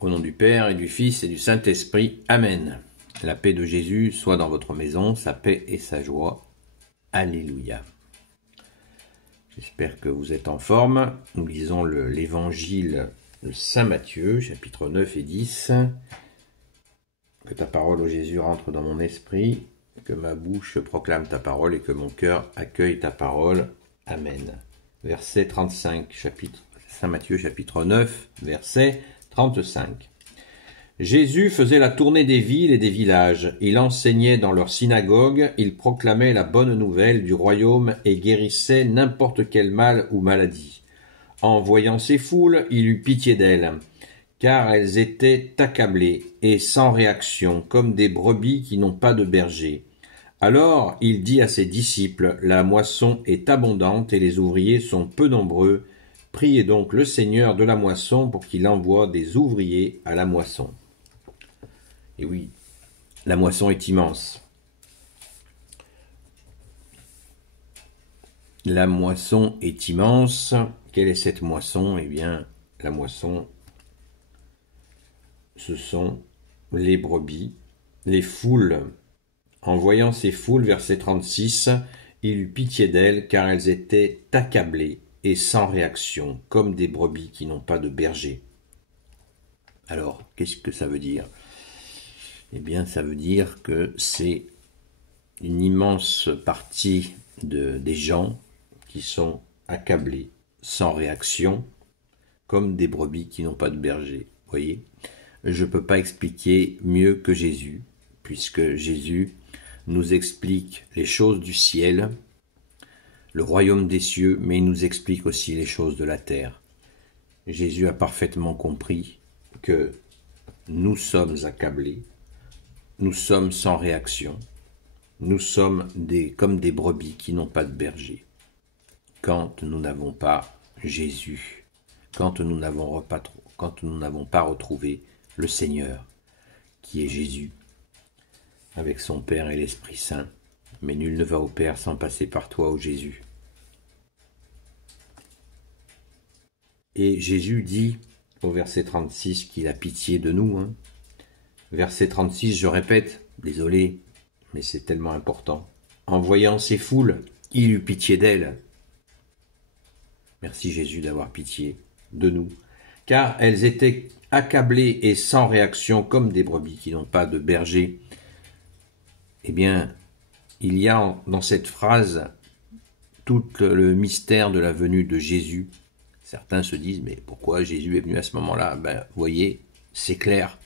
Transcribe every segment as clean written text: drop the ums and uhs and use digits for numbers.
Au nom du Père et du Fils et du Saint-Esprit. Amen. La paix de Jésus soit dans votre maison, sa paix et sa joie. Alléluia. J'espère que vous êtes en forme. Nous lisons l'évangile de Saint Matthieu, chapitres 9 et 10. Que ta parole, ô Jésus, rentre dans mon esprit, que ma bouche proclame ta parole et que mon cœur accueille ta parole. Amen. Verset 35, Saint Matthieu, chapitre 9, verset 35. Jésus faisait la tournée des villes et des villages. Il enseignait dans leurs synagogues, il proclamait la bonne nouvelle du royaume et guérissait n'importe quel mal ou maladie. En voyant ces foules, il eut pitié d'elles, car elles étaient accablées et sans réaction, comme des brebis qui n'ont pas de berger. Alors il dit à ses disciples, la moisson est abondante et les ouvriers sont peu nombreux. Priez donc le Seigneur de la moisson pour qu'il envoie des ouvriers à la moisson. Et oui, la moisson est immense. La moisson est immense. Quelle est cette moisson? Eh bien, la moisson, ce sont les brebis, les foules. En voyant ces foules, verset 36, il eut pitié d'elles, car elles étaient accablées et sans réaction, comme des brebis qui n'ont pas de berger. Alors, qu'est-ce que ça veut dire? Eh bien, ça veut dire que c'est une immense partie des gens qui sont accablés, sans réaction, comme des brebis qui n'ont pas de berger. Vous voyez? Je ne peux pas expliquer mieux que Jésus, puisque Jésus nous explique les choses du ciel, le royaume des cieux, mais il nous explique aussi les choses de la terre. Jésus a parfaitement compris que nous sommes accablés, nous sommes sans réaction, nous sommes comme des brebis qui n'ont pas de berger. Quand nous n'avons pas Jésus, quand nous n'avons pas retrouvé le Seigneur, qui est Jésus, avec son Père et l'Esprit Saint, mais nul ne va au Père sans passer par toi, ô Jésus. Et Jésus dit au verset 36 qu'il a pitié de nous. Verset 36, je répète, désolé, mais c'est tellement important. En voyant ces foules, il eut pitié d'elles. Merci Jésus d'avoir pitié de nous, car elles étaient accablées et sans réaction comme des brebis qui n'ont pas de berger. Eh bien, il y a dans cette phrase tout le mystère de la venue de Jésus. Certains se disent, mais pourquoi Jésus est venu à ce moment-là? Ben, voyez, c'est clair.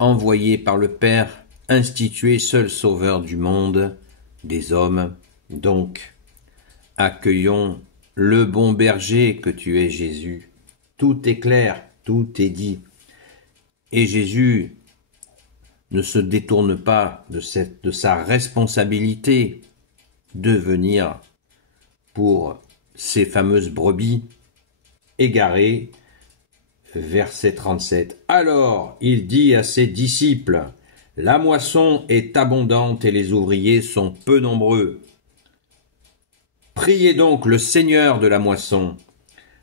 Envoyé par le Père, institué seul sauveur du monde, des hommes. Donc, accueillons le bon berger que tu es, Jésus. Tout est clair, tout est dit. Et Jésus ne se détourne pas de sa responsabilité de venir pour ces fameuses brebis égarées. Verset 37. Alors il dit à ses disciples, la moisson est abondante et les ouvriers sont peu nombreux. Priez donc le Seigneur de la moisson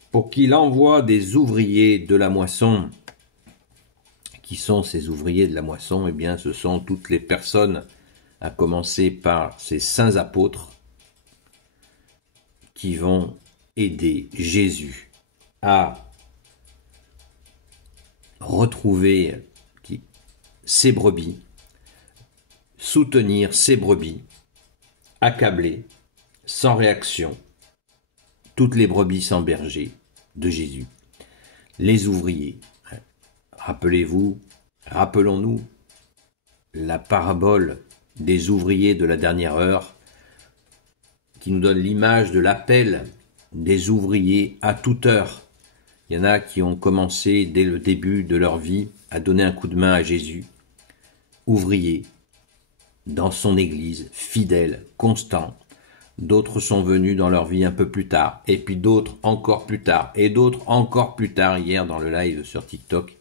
pour qu'il envoie des ouvriers de la moisson. Qui sont ces ouvriers de la moisson? Eh bien, ce sont toutes les personnes, à commencer par ces saints apôtres, qui vont aider Jésus à retrouver ses brebis, soutenir ses brebis, accablées, sans réaction, toutes les brebis sans berger de Jésus, les ouvriers. Rappelons-nous la parabole des ouvriers de la dernière heure qui nous donne l'image de l'appel des ouvriers à toute heure. Il y en a qui ont commencé dès le début de leur vie à donner un coup de main à Jésus, ouvriers, dans son église, fidèles, constants. D'autres sont venus dans leur vie un peu plus tard, et puis d'autres encore plus tard, et d'autres encore plus tard. Hier, dans le live sur TikTok,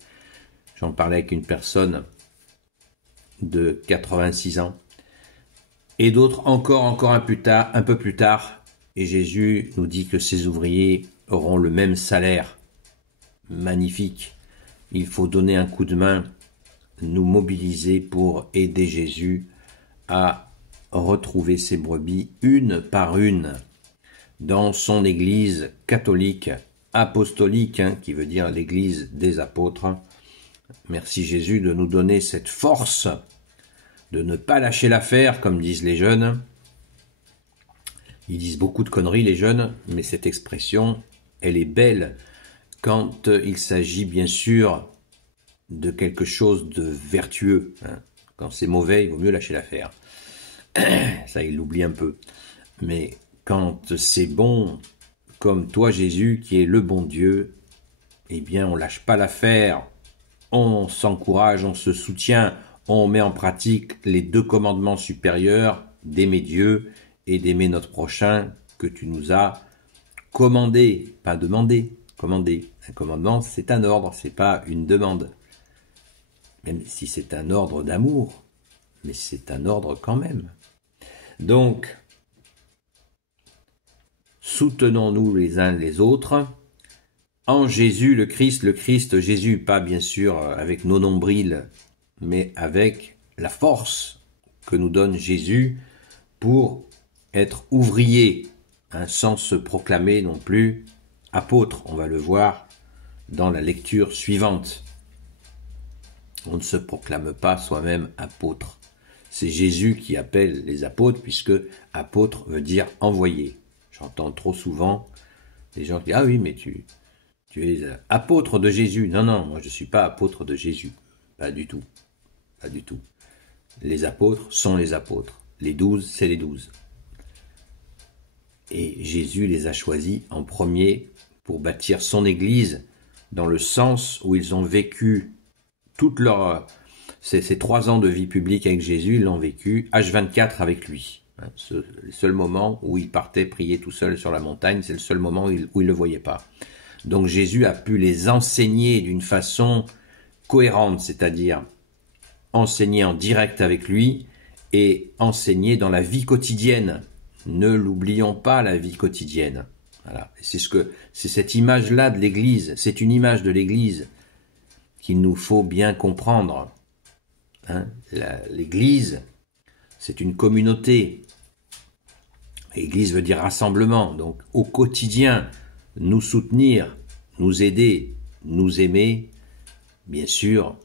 j'en parlais avec une personne de 86 ans, et d'autres encore un peu plus tard. Et Jésus nous dit que ces ouvriers auront le même salaire, magnifique, il faut donner un coup de main, nous mobiliser pour aider Jésus à retrouver ses brebis une par une dans son église catholique apostolique, qui veut dire l'église des apôtres. Merci Jésus de nous donner cette force de ne pas lâcher l'affaire, comme disent les jeunes. Ils disent beaucoup de conneries, les jeunes, mais cette expression, elle est belle quand il s'agit bien sûr de quelque chose de vertueux. Quand c'est mauvais, il vaut mieux lâcher l'affaire. Ça, il l'oublie un peu. Mais quand c'est bon, comme toi Jésus, qui est le bon Dieu, eh bien on lâche pas l'affaire, on s'encourage, on se soutient, on met en pratique les 2 commandements supérieurs d'aimer Dieu et d'aimer notre prochain que tu nous as commandé, pas demandé, commandé. Un commandement, c'est un ordre, c'est pas une demande. Même si c'est un ordre d'amour, mais c'est un ordre quand même. Donc, soutenons-nous les uns les autres en Jésus le Christ Jésus, pas bien sûr avec nos nombrils, mais avec la force que nous donne Jésus pour être ouvrier, sans se proclamer non plus apôtre. On va le voir dans la lecture suivante. On ne se proclame pas soi-même apôtre. C'est Jésus qui appelle les apôtres, puisque apôtre veut dire envoyé. J'entends trop souvent des gens qui disent « Ah oui, mais tu es apôtre de Jésus. » Non, non, moi je ne suis pas apôtre de Jésus. Pas du tout. Pas du tout. Les apôtres sont les apôtres. Les 12, c'est les 12. Et Jésus les a choisis en premier pour bâtir son Église dans le sens où ils ont vécu toute leur... Ces 3 ans de vie publique avec Jésus, ils l'ont vécu H24 avec lui. C'est le seul moment où il partait prier tout seul sur la montagne, c'est le seul moment où il ne le voyait pas. Donc Jésus a pu les enseigner d'une façon cohérente, c'est-à-dire enseigner en direct avec lui et enseigner dans la vie quotidienne. Ne l'oublions pas, la vie quotidienne. Voilà. C'est cette image-là de l'Église, c'est une image de l'Église qu'il nous faut bien comprendre. L'Église, c'est une communauté. Église veut dire rassemblement. Donc, au quotidien, nous soutenir, nous aider, nous aimer, bien sûr,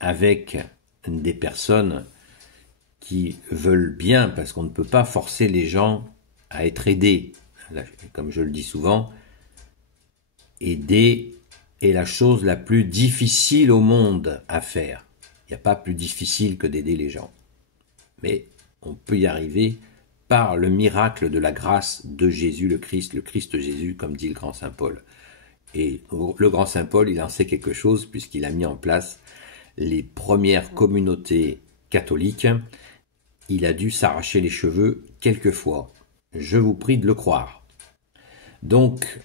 avec des personnes qui veulent bien, parce qu'on ne peut pas forcer les gens à être aidés. Là, comme je le dis souvent, aider est la chose la plus difficile au monde à faire. Il n'y a pas plus difficile que d'aider les gens. Mais on peut y arriver par le miracle de la grâce de Jésus le Christ Jésus, comme dit le grand Saint Paul. Et le grand Saint Paul, il en sait quelque chose puisqu'il a mis en place les premières communautés catholiques. Il a dû s'arracher les cheveux quelquefois. Je vous prie de le croire. Donc,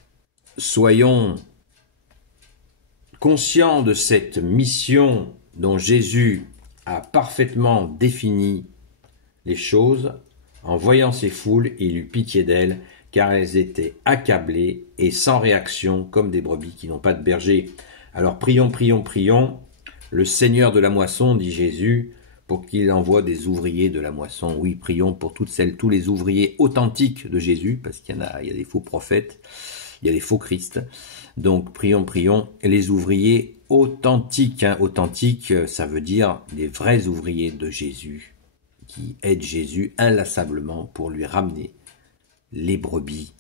soyons conscients de cette mission dont Jésus a parfaitement défini les choses. En voyant ces foules, il eut pitié d'elles, car elles étaient accablées et sans réaction, comme des brebis qui n'ont pas de berger. Alors prions, prions, prions. Le Seigneur de la moisson, dit Jésus, pour qu'il envoie des ouvriers de la moisson. Oui, prions pour tous les ouvriers authentiques de Jésus, parce qu'il y a des faux prophètes, il y a des faux Christ. Donc prions, prions, les ouvriers authentiques. Authentique, ça veut dire des vrais ouvriers de Jésus, qui aident Jésus inlassablement pour lui ramener les brebis.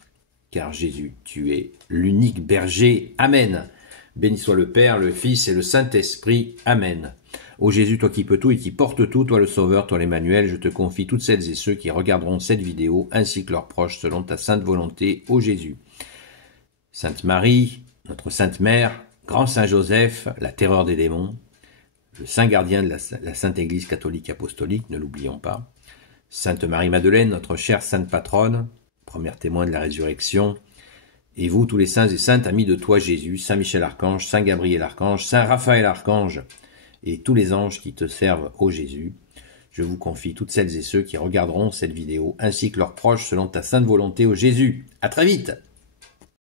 Car Jésus, tu es l'unique berger. Amen. Béni soit le Père, le Fils et le Saint-Esprit. Amen. Ô Jésus, toi qui peux tout et qui portes tout, toi le Sauveur, toi l'Emmanuel, je te confie toutes celles et ceux qui regarderont cette vidéo, ainsi que leurs proches, selon ta sainte volonté, ô Jésus. Sainte Marie, notre Sainte Mère, Grand Saint Joseph, la terreur des démons, le Saint gardien de la Sainte Église catholique apostolique, ne l'oublions pas. Sainte Marie-Madeleine, notre chère Sainte Patronne, première témoin de la résurrection. Et vous, tous les saints et saintes, amis de toi Jésus, Saint Michel Archange, Saint Gabriel Archange, Saint Raphaël Archange, et tous les anges qui te servent, ô Jésus, je vous confie toutes celles et ceux qui regarderont cette vidéo, ainsi que leurs proches, selon ta sainte volonté, ô Jésus. À très vite!